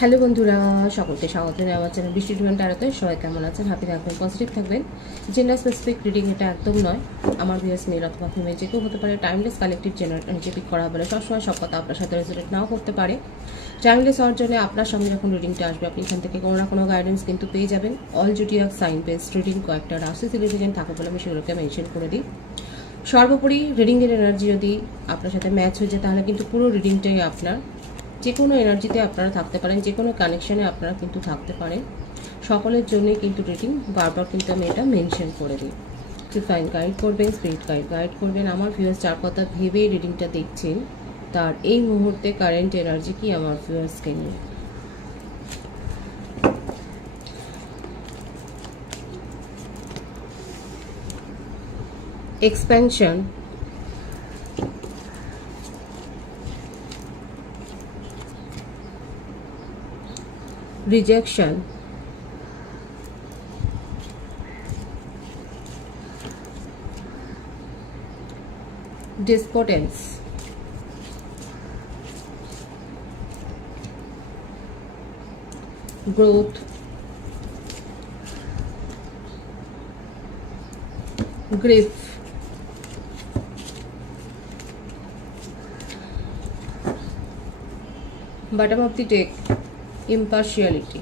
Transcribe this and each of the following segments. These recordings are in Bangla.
হ্যালো বন্ধুরা, সকলকে স্বাগত জানাই আমার চ্যানেল বৃষ্টি ডিভাইন ট্যারোতে। সবাই কেমন আছেন? হ্যাপি থাকবেন, পজিটিভ থাকবেন। জেন্ডার স্পেসিফিক রিডিং এটা একদম নয়। আমার ভিউয়ার্স মেল অথবা ফিমেল যে কেউ হতে পারে। টাইমলেস কালেক্টিভ জেনারেটর নিচে পিক করা হবে। সবসময় সব কথা আপনার সাথে রেজোনেট নাও করতে পারে। টাইমলেস হওয়ার জন্য আপনার সামনে যখন রিডিংটা আসবে, আপনি এখান থেকে কোনো না কোনো গাইডেন্স কিন্তু পেয়ে যাবেন। All zodiac sign based reading, কয়েকটা রাশি সিগনিফিকেন্ট থাকে বলে আমি সেগুলোকে মেনশন করে দিই। সর্বোপরি রিডিংয়ের এনার্জি যদি আপনার সাথে ম্যাচ হয়ে যায়, তাহলে কিন্তু পুরো রিডিংটাই আপনার। যে কোনো এনার্জিতে আপনারা থাকতে পারেন, যে কোনো কানেকশানে আপনারা কিন্তু থাকতে পারেন। সকলের জন্যই কিন্তু রিডিং, বারবার কিন্তু আমি এটা মেনশন করে দিই। ডিভাইন গাইড করবেন, স্পিরিট গাইড করবেন। আমার ভিউয়ার্স যার কথা ভেবে রিডিংটা দেখছেন, তার এই মুহূর্তে কারেন্ট এনার্জি কি আমার ভিউয়ার্সকে নিয়ে। Expansion, rejection, dispotence, growth, grief, bottom of the deck, impartiality,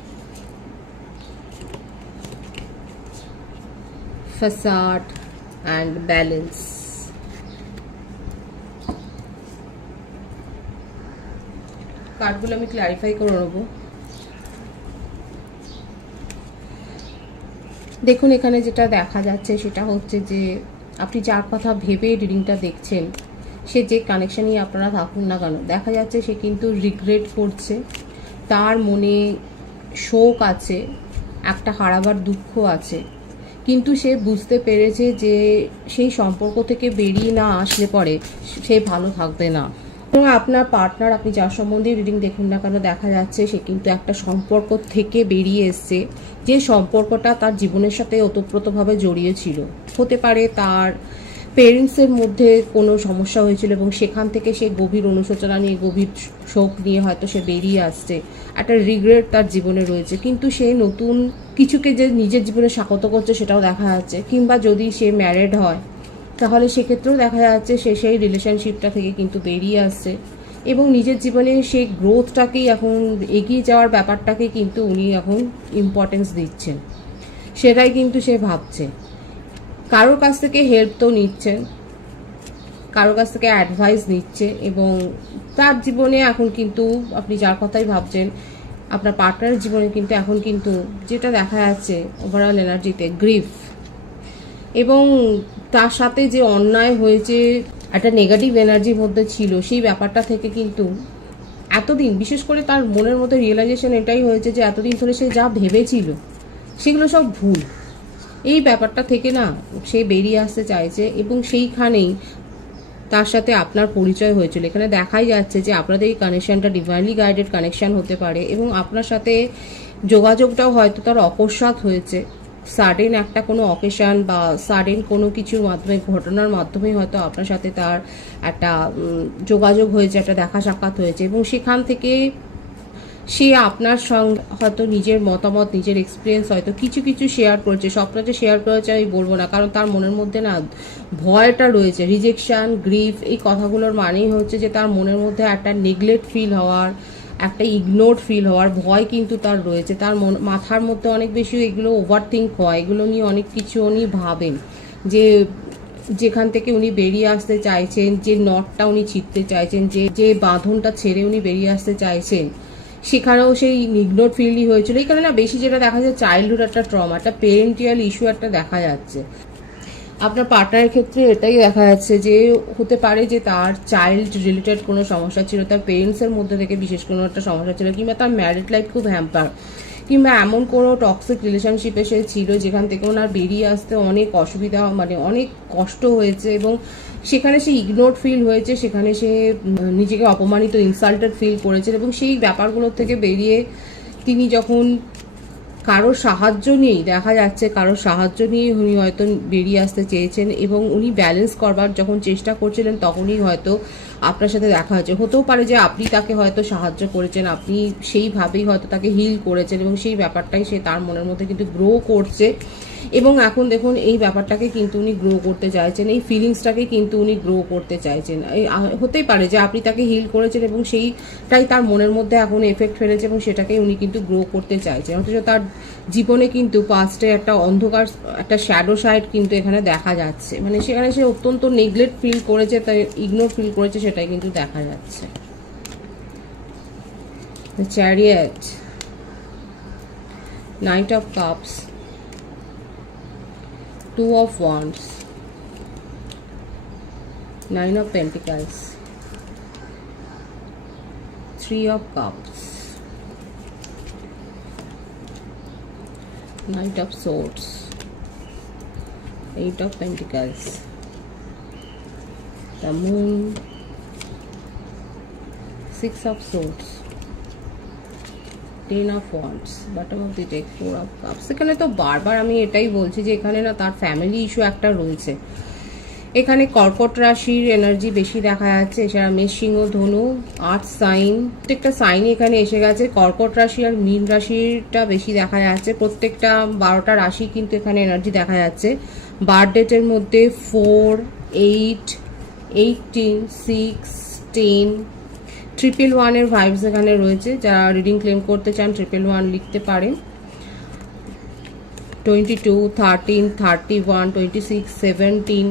facade and balance. কার্ডগুলো আমি ক্ল্যারিফাই করে নেব। দেখুন, এখানে যেটা দেখা যাচ্ছে সেটা হচ্ছে যে আপনি যার কথা ভেবে রিডিংটা দেখছেন, সে যে কানেকশানই আপনারা থাকুন না কেন, দেখা যাচ্ছে সে কিন্তু রিগ্রেট করছে। তার মনে শোক আছে, একটা হারাবার দুঃখ আছে, কিন্তু সে বুঝতে পেরেছে যে সেই সম্পর্ক থেকে বেরিয়ে না আসলে পরে সে ভালো থাকবে না। এবং আপনার পার্টনার, আপনি যার সম্বন্ধে রিডিং দেখুন না কেন, দেখা যাচ্ছে সে কিন্তু একটা সম্পর্ক থেকে বেরিয়ে এসছে, যে সম্পর্কটা তার জীবনের সাথে ওতপ্রোতভাবে জড়িয়ে ছিল। হতে পারে তার পেরেন্টসের মধ্যে কোনো সমস্যা হয়েছিল এবং সেখান থেকে সে গভীর অনুশোচনা নিয়ে, গভীর শোক নিয়ে হয়তো সে বেরিয়ে আসছে। একটা রিগ্রেট তার জীবনে রয়েছে, কিন্তু সে নতুন কিছুকে যে নিজের জীবনে স্বাগত করছে সেটাও দেখা যাচ্ছে। কিংবা যদি সে ম্যারিড হয়, তাহলে সেক্ষেত্রেও দেখা যাচ্ছে সে সেই রিলেশনশিপটা থেকে কিন্তু বেরিয়ে আসছে এবং নিজের জীবনে সেই গ্রোথটাকেই, এখন এগিয়ে যাওয়ার ব্যাপারটাকে কিন্তু উনি এখন ইম্পর্টেন্স দিচ্ছেন। সেটাই কিন্তু সে ভাবছে। কারোর কাছ থেকে হেল্প তো নিচ্ছেন, কারোর কাছ থেকে অ্যাডভাইস নিচ্ছে এবং তার জীবনে এখন কিন্তু, আপনি যার কথাই ভাবছেন, আপনার পার্টনারের জীবনে কিন্তু এখন কিন্তু যেটা দেখা যাচ্ছে ওভারঅল এনার্জিতে, গ্রিফ এবং তার সাথে যে অন্যায় হয়েছে, একটা নেগেটিভ এনার্জির মধ্যে ছিল, সেই ব্যাপারটা থেকে কিন্তু এতদিন, বিশেষ করে তার মনের মধ্যে রিয়েলাইজেশন এটাই হয়েছে যে এতদিন ধরে সে যা ভেবেছিল সেগুলো সব ভুল। এই ব্যাপারটা থেকে না সে বেরিয়ে আসতে চাইছে এবং সেইখানেই তার সাথে আপনার পরিচয় হয়েছিল। এখানে দেখাই যাচ্ছে যে আপনাদের এই কানেকশানটা ডিভাইনলি গাইডেড কানেকশান হতে পারে এবং আপনার সাথে যোগাযোগটাও হয়তো তার অকস্মাৎ হয়েছে। সাডেন একটা কোনো অকেশান বা সাডেন কোনো কিছুর মাধ্যমে, ঘটনার মাধ্যমে হয়তো আপনার সাথে তার একটা যোগাযোগ হয়েছে, একটা দেখা সাক্ষাৎ হয়েছে এবং সেখান থেকে সে আপনার সঙ্গে হয়তো নিজের মতামত, নিজের এক্সপিরিয়েন্স হয়তো কিছু কিছু শেয়ার করেছে। সবটা যে শেয়ার করেছে আমি বলবো না, কারণ তার মনের মধ্যে না ভয়টা রয়েছে। রিজেকশন, গ্রিফ, এই কথাগুলোর মানেই হচ্ছে যে তার মনের মধ্যে একটা নেগলেক্ট ফিল হওয়ার, একটা ইগনোরড ফিল হওয়ার ভয় কিন্তু তার রয়েছে। তার মাথার মধ্যে অনেক বেশি এগুলো ওভার থিঙ্ক হয়, এগুলো নিয়ে অনেক কিছু উনি ভাবেন, যে যেখান থেকে উনি বেরিয়ে আসতে চাইছেন, যে নটটা উনি ছিঁড়তে চাইছেন, যে বাঁধনটা ছেড়ে উনি বেরিয়ে আসতে চাইছেন, সেখানেও সেই ইগনোর ফিলই হয়েছিল। এই কারণে না বেশি যেটা দেখা যায় চাইল্ডহুড একটা ট্রমা, একটা পেরেন্টিয়াল ইস্যু একটা দেখা যাচ্ছে। আপনার পার্টনারের ক্ষেত্রে এটাই দেখা যাচ্ছে যে হতে পারে যে তার চাইল্ড রিলেটেড কোনো সমস্যা ছিল, তার পেরেন্টসের মধ্যে থেকে বিশেষ কোনো একটা সমস্যা ছিল, কিংবা তার ম্যারিড লাইফ খুব হ্যাম্পার, কিংবা এমন কোনো টক্সিক রিলেশনশিপে সে ছিল যেখান থেকে ওনার বেরিয়ে আসতে অনেক অসুবিধা, মানে অনেক কষ্ট হয়েছে এবং সেখানে সে ইগনোরড ফিল হয়েছে, সেখানে সে নিজেকে অপমানিত, ইনসাল্টেড ফিল করেছে এবং সেই ব্যাপারগুলোর থেকে বেরিয়ে তিনি যখন কারো সাহায্য নিয়েই দেখা যাচ্ছে, কারো সাহায্য নিয়েই উনি হয়তো বেরিয়ে আসতে চেয়েছেন এবং উনি ব্যালেন্স করবার যখন চেষ্টা করছিলেন তখনই হয়তো আপনার সাথে দেখা হয়েছে। হতেও পারে যে আপনি তাকে হয়তো সাহায্য করেছেন, আপনি সেইভাবেই হয়তো তাকে হিল করেছেন এবং সেই ব্যাপারটাই সে তার মনের মধ্যে কিন্তু গ্রো করছে। এবং এখন দেখুন এই ব্যাপারটাকে কিন্তু উনি গ্রো করতে চাইছেন, এই ফিলিংসটাকে কিন্তু উনি গ্রো করতে চাইছেন। হতেই পারে যে আপনি তাকে হিল করেছেন এবং সেইটাই তার মনের মধ্যে এখন এফেক্ট ফেলেছে এবং সেটাকেই উনি কিন্তু গ্রো করতে চাইছেন। অথচ তার জীবনে কিন্তু পাস্টে একটা অন্ধকার, একটা শ্যাডো সাইড কিন্তু এখানে দেখা যাচ্ছে। মানে সেখানে সে অত্যন্ত নেগলেক্ট ফিল করেছে, তাই ইগনোর ফিল করেছে, সেটাই কিন্তু দেখা যাচ্ছে। The chariot, night of cups, Two of Wands, Nine of Pentacles, Three of Cups, Knight of Swords, Eight of Pentacles, the Moon, Six of Swords, ten of wands, bottom of the day, four of cups. এখানে তো বারবার আমি এটাই বলছি যে এখানে না তার ফ্যামিলি ইস্যু একটা রয়েছে। এখানে কর্কট রাশির এনার্জি বেশি দেখা যাচ্ছে, এছাড়া মেষ, সিংহ, ধনু, আর্থ সাইন, প্রত্যেকটা সাইনই এখানে এসে গেছে। কর্কট রাশি আর মীন রাশিটা বেশি দেখা যাচ্ছে। প্রত্যেকটা 12টা রাশি কিন্তু এখানে এনার্জি দেখা যাচ্ছে। বার্থ ডেটের মধ্যে 4, 8, 18, 6, 10, 111 এর ভাইবস এখানে রয়েছে। যারা রিডিং ক্লেম করতে চান 111 লিখতে পারেন। 22, 13, 31, 26, 17,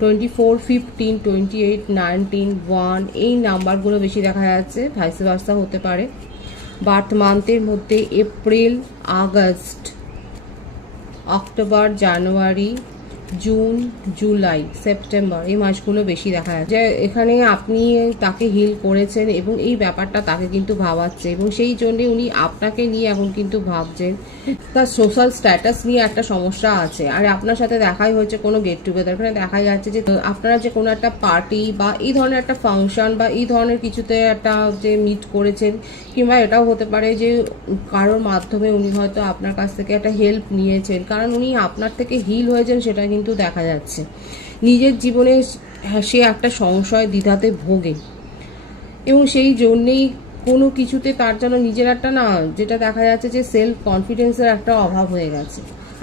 24, 15, 28, 19, 1 এই নাম্বারগুলো বেশি দেখা যাচ্ছে। ভাইস ভার্সা হতে পারে। বার্থ মান্থের মধ্যে এপ্রিল, আগস্ট, অক্টোবর, জানুয়ারি, জুন, জুলাই, সেপ্টেম্বর এই মাসগুলো বেশি দেখা যাচ্ছে। যে এখানে আপনি তাকে হিল করেছেন এবং এই ব্যাপারটা তাকে কিন্তু ভাবাচ্ছে এবং সেই জন্যে উনি আপনাকে নিয়ে এখন কিন্তু ভাবছেন। তার সোশ্যাল স্ট্যাটাস নিয়ে একটা সমস্যা আছে। আর আপনার সাথে দেখাই হয়েছে কোনো গেট টুগেদার, এখানে দেখা যাচ্ছে যে আপনারা যে কোনো একটা পার্টি বা এই ধরনের একটা ফাংশন বা এই ধরনের কিছুতে একটা যে মিট করেছেন, কিংবা এটাও হতে পারে যে কারোর মাধ্যমে উনি হয়তো আপনার কাছ থেকে একটা হেল্প নিয়েছেন, কারণ উনি আপনার থেকে হিল হয়েছেন সেটা কিন্তু দেখা যাচ্ছে। নিজের জীবনে সে একটা সংশয় দ্বিধাতে ভোগে এবং সেই জন্যেই কোনো কিছুতে তার যেন নিজের একটা না, যেটা দেখা যাচ্ছে যে সেলফ কনফিডেন্সের একটা অভাব হয়ে গেছে,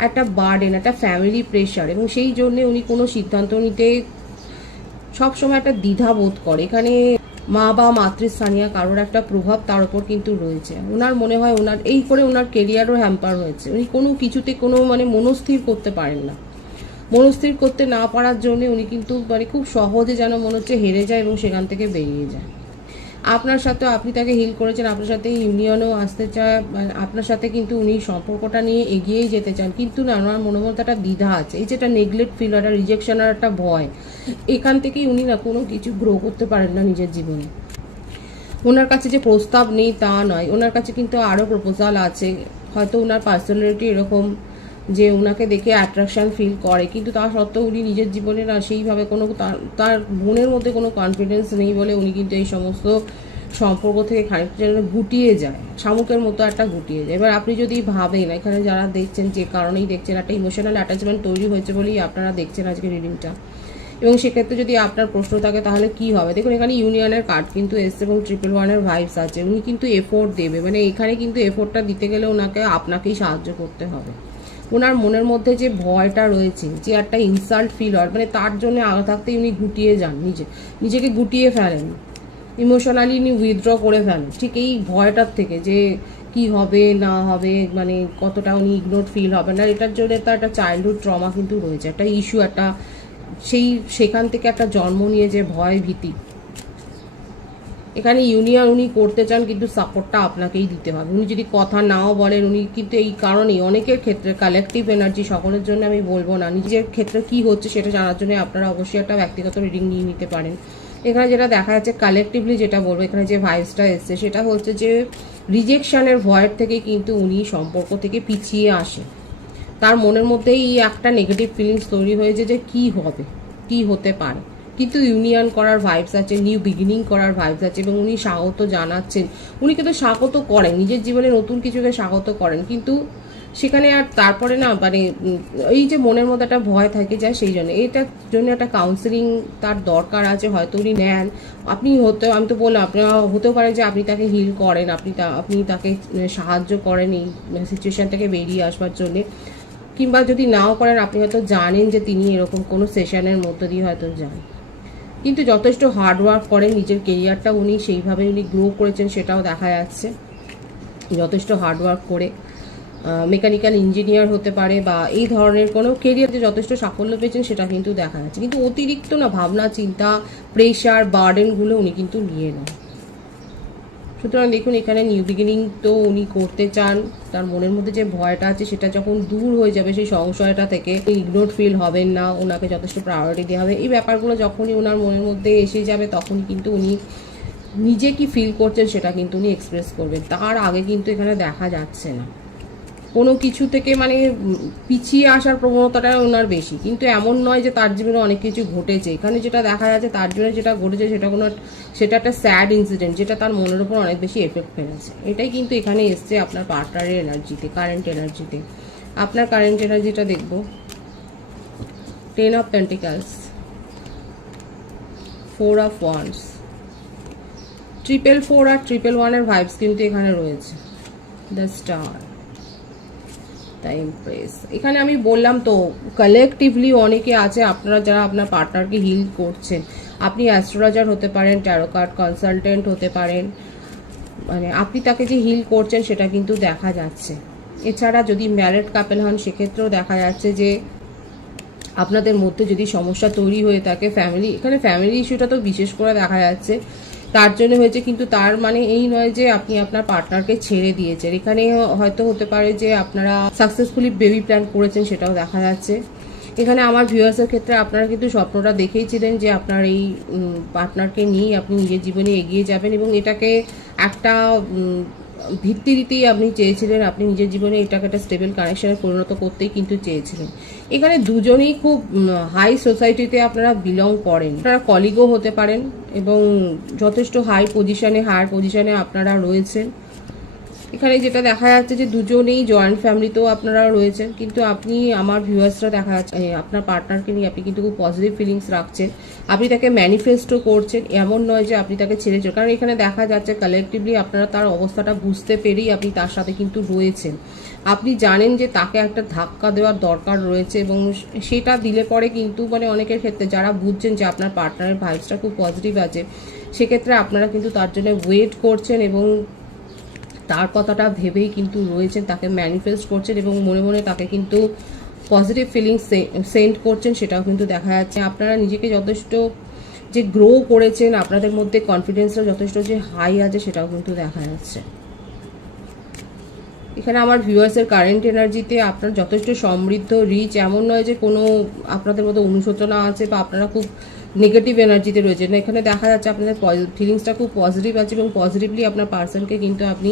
একটা বার্ডেন, একটা ফ্যামিলি প্রেশার, এবং সেই জন্যে উনি কোনো সিদ্ধান্ত নিতে সবসময় একটা দ্বিধা বোধ করে। এখানে মা বা মাতৃস্থানীয় কারোর একটা প্রভাব তার উপর কিন্তু রয়েছে। ওনার মনে হয় ওনার এই করে ওনার কেরিয়ারও হ্যাম্পার হয়েছে। উনি কোনো কিছুতে কোনো মানে মনস্থির করতে পারেন না। মনস্থির করতে না পারার জন্য উনি কিন্তু মানে খুব সহজে যেন মনে হচ্ছে হেরে যায় এবং সেখান থেকে বেরিয়ে যায়। আপনার সাথে, আপনি তাকে হিল করেছেন, আপনার সাথে ইউনিয়নও আসতে চায়, আপনার সাথে কিন্তু উনি সম্পর্কটা নিয়ে এগিয়েই যেতে চান, কিন্তু না, ওনার মনের মধ্যে একটা দ্বিধা আছে। এই যেটা নেগলেক্ট ফিল, একটা রিজেকশন আর একটা ভয়, এখান থেকেই উনি না কোনো কিছু গ্রো করতে পারেন না নিজের জীবনে। ওনার কাছে যে প্রস্তাব নেই তা নয়, ওনার কাছে কিন্তু আরও প্রপোজাল আছে। হয়তো ওনার পার্সোনালিটি এরকম যে ওনাকে দেখে অ্যাট্রাকশন ফিল করে, কিন্তু তা সত্ত্বেও উনি নিজের জীবনে না সেইভাবে কোনো তার মনের মধ্যে কোনো কনফিডেন্স নেই বলে উনি কিন্তু এই সমস্ত সম্পর্ক থেকে খানিকটা যেন গুটিয়ে যায়, শামুকের মতো একটা গুটিয়ে যায়। এবার আপনি যদি ভাবেন, এখানে যারা দেখছেন যে কারণেই দেখছেন, একটা ইমোশনাল অ্যাটাচমেন্ট তৈরি হয়েছে বলেই আপনারা দেখছেন আজকে রিডিংটা, এবং সেক্ষেত্রে যদি আপনার প্রশ্ন থাকে তাহলে কি হবে, দেখুন এখানে ইউনিয়নের কার্ড কিন্তু এসছে এবং 111 ভাইবস আছে। উনি কিন্তু এফোর্ট দেবে, মানে এখানে কিন্তু এফোর্টটা দিতে গেলে ওনাকে আপনাকেই সাহায্য করতে হবে। ওনার মনের মধ্যে যে ভয়টা রয়েছে, যে একটা ইনসাল্ট ফিল হয়, মানে তার জন্য আগে থাকতেই উনি গুটিয়ে যান, নিজেকে গুটিয়ে ফেলেন, ইমোশনালি উনি উইথড্র করে ফেলেন ঠিক এই ভয়টার থেকে, যে কি হবে না হবে, মানে কতটা উনি ইগনোর ফিল হবে না, এটার জন্য তার একটা চাইল্ডহুড ট্রমা কিন্তু রয়েছে, একটা ইস্যু, একটা সেখান থেকে একটা জন্ম নিয়ে যে ভয় ভীতি। এখানে ইউনিয়ন উনি করতে চান, কিন্তু সাপোর্টটা আপনাকেই দিতে হবে। উনি যদি কথা নাও বলেন, উনি কিন্তু এই কারণেই অনেকের ক্ষেত্রে কালেকটিভ এনার্জি, সকলের জন্য আমি বলবো না, নিজের ক্ষেত্রে কি হচ্ছে সেটা জানার জন্য আপনারা অবশ্যই একটা ব্যক্তিগত রিডিং নিয়ে নিতে পারেন। এখানে যেটা দেখা যাচ্ছে কালেকটিভলি, যেটা বলবো এখানে যে ভাইবসটা এসছে সেটা হচ্ছে যে রিজেকশনের ভয়ের থেকে কিন্তু উনি সম্পর্ক থেকে পিছিয়ে আসে। তার মনের মধ্যেই একটা নেগেটিভ ফিলিংস তৈরি হয়েছে যে কি হবে, কি হতে পারে, কিন্তু ইউনিয়ন করার ভাইবস আছে, নিউ বিগিনিং করার ভাইবস আছে, এবং উনি স্বাগত জানাচ্ছেন। উনি কিন্তু স্বাগত করেন, নিজের জীবনে নতুন কিছুকে স্বাগত করেন, কিন্তু সেখানে আর তারপরে না মানে এই যে মনের মধ্যে একটা ভয় থাকে যায়, সেই জন্য এইটার জন্য একটা কাউন্সিলিং তার দরকার আছে। হয়তো উনি নেন, আপনি আমি তো বললাম আপনার হতেও পারে যে আপনি তাকে হিল করেন, আপনি তাকে সাহায্য করেন এই সিচুয়েশন থেকে বেরিয়ে আসবার জন্যে, কিংবা যদি নাও করেন আপনি হয়তো জানেন যে তিনি এরকম কোনো সেশনের মধ্য দিয়ে হয়তো যান, কিন্তু যথেষ্ট হার্ডওয়ার্ক করেন, নিজের কেরিয়ারটা উনি সেইভাবে উনি গ্রো করেছেন সেটাও দেখা যাচ্ছে। যথেষ্ট হার্ডওয়ার্ক করে মেকানিক্যাল ইঞ্জিনিয়ার হতে পারে বা এই ধরনের কোনো কেরিয়ারে যথেষ্ট সাফল্য পেয়েছেন সেটা কিন্তু দেখা যাচ্ছে। কিন্তু অতিরিক্ত না ভাবনা চিন্তা, প্রেশার, বার্ডেনগুলো উনি কিন্তু নিয়ে নেন। সুতরাং দেখুন এখানে নিউ বিগিনিং তো উনি করতে চান, তার মনের মধ্যে যে ভয়টা আছে সেটা যখন দূর হয়ে যাবে, সেই সংশয়টা থেকে ইগনোর ফিল হবেন না, ওনাকে যথেষ্ট প্রায়োরিটি দেওয়া হবে। এই ব্যাপারগুলো যখনই ওনার মনের মধ্যে এসে যাবে তখনই কিন্তু উনি নিজে কি ফিল করছেন সেটা কিন্তু উনি এক্সপ্রেস করবেন। তার আগে কিন্তু এখানে দেখা যাচ্ছে না কোনো কিছু থেকে মানে পিছিয়ে আসার প্রবণতাটা ওনার বেশি, কিন্তু এমন নয় যে তার জীবনে অনেক কিছু ঘটেছে। এখানে যেটা দেখা যাচ্ছে তার জীবনে যেটা ঘটেছে সেটা একটা স্যাড ইনসিডেন্ট, যেটা তার মনের উপর অনেক বেশি এফেক্ট ফেলেছে। এটাই কিন্তু এখানে এসছে আপনার পার্টনারের এনার্জিতে, কারেন্ট এনার্জিতে। আপনার কারেন্ট এনার্জিটা দেখব, 10 অফ পেন্টিকলস, 4 অফ ওয়ান্ডস, 444 আর 111 এর ভাইবস কিন্তু এখানে রয়েছে, দ্য স্টার, ইমপ্রেস। এখানে আমি বললাম তো কালেকটিভলি অনেকে আছে আপনারা যারা আপনার পার্টনারকে হিল করছেন। আপনি অ্যাস্ট্রোলজার হতে পারেন, ট্যারো কার্ড কনসালটেন্ট হতে পারেন, মানে আপনি তাকে যে হিল করছেন সেটা কিন্তু দেখা যাচ্ছে। এছাড়া যদি ম্যারিড কাপল হন সেক্ষেত্রেও দেখা যাচ্ছে যে আপনাদের মধ্যে যদি সমস্যা তৈরি হয়ে থাকে, এখানে ফ্যামিলি ইস্যুটা তো বিশেষ করে দেখা যাচ্ছে তার জন্য হয়েছে, কিন্তু তার মানে এই নয় যে আপনি আপনার পার্টনারকে ছেড়ে দিয়েছেন। এখানে হয়তো হতে পারে যে আপনারা সাকসেসফুলি বেবি প্ল্যান করেছেন, সেটাও দেখা যাচ্ছে। এখানে আমার ভিউয়ার্সের ক্ষেত্রে আপনারা কিন্তু স্বপ্নটা দেখেইছিলেন যে আপনার এই পার্টনারকে নিয়ে আপনি নিজের জীবনে এগিয়ে যাবেন, এবং এটাকে একটা ভিত্তি দিতেই আপনি চেয়েছিলেন, আপনি নিজের জীবনে এটাকে একটা স্টেবল কানেকশনে পরিণত করতেই কিন্তু চেয়েছিলেন। এখানে দুজনেই খুব হাই সোসাইটিতে আপনারা বিলং করেন, আপনারা কলিগও হতে পারেন এবং যথেষ্ট হায়ার পজিশনে আপনারা রয়েছেন। এখানে যেটা দেখা যাচ্ছে যে দুজনেই জয়েন্ট ফ্যামিলিতেও আপনারা রয়েছেন, কিন্তু আপনি আমার ভিউয়ার্সরা দেখা যাচ্ছে আপনার পার্টনারকে নিয়ে আপনি কিন্তু খুব পজিটিভ ফিলিংস রাখছেন, আপনি তাকে ম্যানিফেস্টও করছেন। এমন নয় যে আপনি তাকে ছেড়ে যান, কারণ এখানে দেখা যাচ্ছে কালেকটিভলি আপনারা তার অবস্থাটা বুঝতে পেরেই আপনি তার সাথে কিন্তু রয়েছেন। আপনি জানেন যে তাকে একটা ধাক্কা দেওয়ার দরকার রয়েছে, এবং সেটা দিলে পরে কিন্তু মানে অনেকের ক্ষেত্রে যারা বুঝছেন যে আপনার পার্টনারের ভাইবসটা খুব পজিটিভ আছে, সেক্ষেত্রে আপনারা কিন্তু তার জন্য ওয়েট করছেন এবং তার কথাটা ভেবেই কিন্তু রয়েছেন, তাকে ম্যানিফেস্ট করছেন এবং মনে মনে তাকে কিন্তু পজিটিভ ফিলিংস সেন্ড করছেন, সেটাও কিন্তু দেখা যাচ্ছে। আপনারা নিজেকে যথেষ্ট যে গ্রো করেছেন, আপনাদের মধ্যে কনফিডেন্সটা যথেষ্ট যে হাই আছে, সেটাও কিন্তু দেখা যাচ্ছে। এখানে আমার ভিউয়ার্সের কারেন্ট এনার্জিতে আপনার যথেষ্ট সমৃদ্ধ, রিচ, এমন নয় যে কোনো আপনাদের মধ্যে অনুশোচনা আছে বা আপনারা খুব নেগেটিভ এনার্জিতে রয়েছেন। এখানে দেখা যাচ্ছে আপনাদের ফিলিংসটা খুব পজিটিভ আছে এবং পজিটিভলি আপনার পার্সনকে কিন্তু আপনি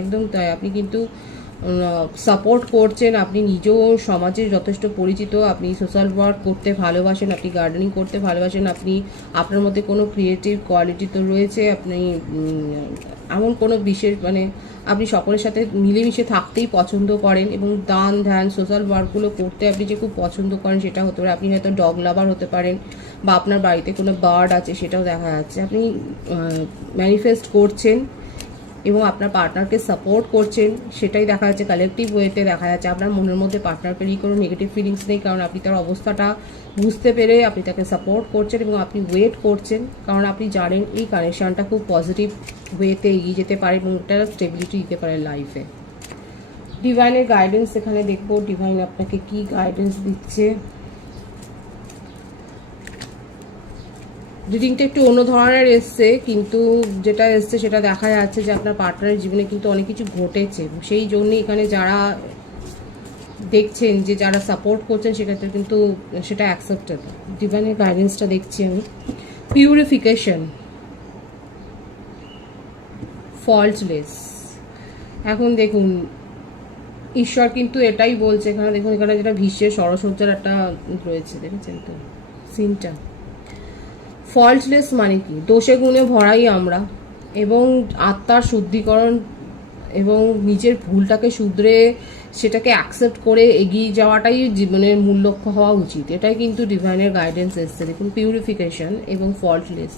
একদম তাই আপনি কিন্তু সাপোর্ট করছেন। আপনি নিজেও সমাজে যথেষ্ট পরিচিত, আপনি সোশ্যাল ওয়ার্ক করতে ভালোবাসেন, আপনি গার্ডেনিং করতে ভালোবাসেন, আপনি আপনার মধ্যে কোনো ক্রিয়েটিভ কোয়ালিটি তো রয়েছে, আপনি এমন কোনো বিশেষ মানে আপনি সকলের সাথে মিলেমিশে থাকতেই পছন্দ করেন এবং দান ধ্যান সোশ্যাল ওয়ার্কগুলো করতে আপনি যে খুব পছন্দ করেন সেটা হতে পারে। আপনি হয়তো ডগ লাভার হতে পারেন বা আপনার বাড়িতে কোনো বার্ড আছে সেটাও দেখা যাচ্ছে। আপনি ম্যানিফেস্ট করছেন এবং আপনার পার্টনারকে সাপোর্ট করছেন, সেটাই দেখা যাচ্ছে। কালেকটিভ ওয়েতে দেখা যাচ্ছে আপনার মনের মধ্যে পার্টনারকে নিয়ে কোনো নেগেটিভ ফিলিংস নেই, কারণ আপনি তার অবস্থাটা বুঝতে পেরে আপনি তাকে সাপোর্ট করছেন এবং আপনি ওয়েট করছেন, কারণ আপনি জানেন এই কানেকশানটা খুব পজিটিভ ওয়েতে এগিয়ে যেতে পারে এবং এটা স্টেবিলিটি দিতে পারে লাইফে। ডিভাইনের গাইডেন্স এখানে দেখবো, ডিভাইন আপনাকে কি গাইডেন্স দিচ্ছে। রিডিংটা একটু অন্য ধরনের এসছে, কিন্তু যেটা এসছে সেটা দেখা যাচ্ছে যে আপনার পার্টনারের জীবনে কিন্তু অনেক কিছু ঘটেছে, সেই জন্যই এখানে যারা দেখছেন যে যারা সাপোর্ট করছেন সেক্ষেত্রে কিন্তু সেটা অ্যাকসেপ্টেবল। ডিভাইনের গাইডেন্সটা দেখছি আমি, পিউরিফিকেশন, ফল্টলেস। এখন দেখুন ঈশ্বর কিন্তু এটাই বলছে এখানে, দেখুন এখানে যেটা ভীষ্মের সরসজ্জার একটা রয়েছে, দেখেছেন তো সিনটা। ফল্টলেস মানে কি, দোষে গুণে ভরাই আমরা, এবং আত্মার শুদ্ধিকরণ এবং নিজের ভুলটাকে শুধরে সেটাকে অ্যাকসেপ্ট করে এগিয়ে যাওয়াটাই জীবনের মূল লক্ষ্য হওয়া উচিত। এটাই কিন্তু ডিভাইনের গাইডেন্স এসছে। দেখুন, পিউরিফিকেশন এবং ফল্টলেস,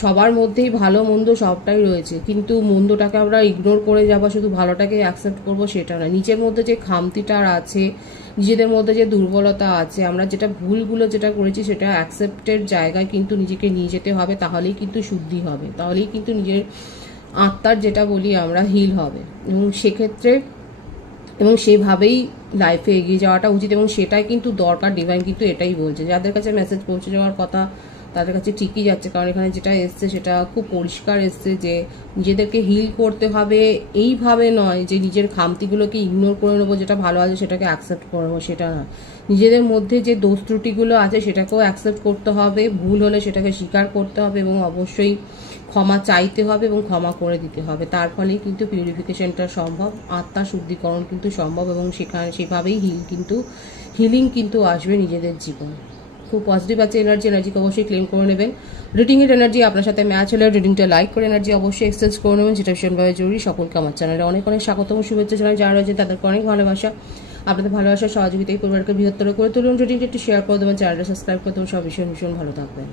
সবার মধ্যেই ভালো মন্দ সবটাই রয়েছে, কিন্তু মন্দটাকে আমরা ইগনোর করে যাবো, শুধু ভালোটাকে অ্যাকসেপ্ট করবো সেটা না। নিজের মধ্যে যে খামতিটা আছে, নিজেদের মধ্যে যে দুর্বলতা আছে, আমরা যেটা ভুলগুলো যেটা করেছি সেটা অ্যাকসেপ্টের জায়গায় কিন্তু নিজেকে নিয়ে যেতে হবে, তাহলেই কিন্তু শুদ্ধি হবে, তাহলেই কিন্তু নিজের আত্মার যেটা বলি আমরা হিল হবে। এবং সেক্ষেত্রে এবং সেভাবেই লাইফে এগিয়ে যাওয়াটা উচিত, এবং সেটাই কিন্তু দরকার। ডিভাইন কিন্তু এটাই বলছে। যাদের কাছে মেসেজ পৌঁছে যাওয়ার কথা তাদের কাছে ঠিকই যাচ্ছে, কারণ এখানে যেটা এসছে সেটা খুব পরিষ্কার এসছে যে নিজেদেরকে হিল করতে হবে। এইভাবে নয় যে নিজের খামতিগুলোকে ইগনোর করে নেবো, যেটা ভালো আছে সেটাকে অ্যাকসেপ্ট করবো, সেটা না। নিজেদের মধ্যে যে দোষ ত্রুটিগুলো আছে সেটাকেও অ্যাকসেপ্ট করতে হবে, ভুল হলে সেটাকে স্বীকার করতে হবে এবং অবশ্যই ক্ষমা চাইতে হবে এবং ক্ষমা করে দিতে হবে। তার ফলেই কিন্তু পিউরিফিকেশনটা সম্ভব, আত্মা শুদ্ধিকরণ কিন্তু সম্ভব, এবং সেভাবেই হিলিং কিন্তু আসবে নিজেদের জীবন। খুব পজিটিভ আছে এনার্জিকে অবশ্যই ক্লেম করে নেবেন। রিডিংয়ের এনার্জি আপনার সাথে ম্যাচ হলে রিডিংটা লাইক করে এনার্জি অবশ্যই এক্সচেঞ্জ করে নেবেন, যেটা ভীষণভাবে জরুরি। সকলকে আমার চ্যানেলে অনেক অনেক স্বাগতম, শুভেচ্ছা জানাই। যারা রয়েছে তাদেরকে অনেক ভালোবাসা। আপনাদের ভালোবাসার সহযোগিতায় পরিবারকে বৃহত্তর করে তুলুন। রিডিংটা একটু শেয়ার করে দেবেন, চ্যানেলটা সাবস্ক্রাইব করে দেবেন। সব ভীষণ ভীষণ ভালো থাকবেন।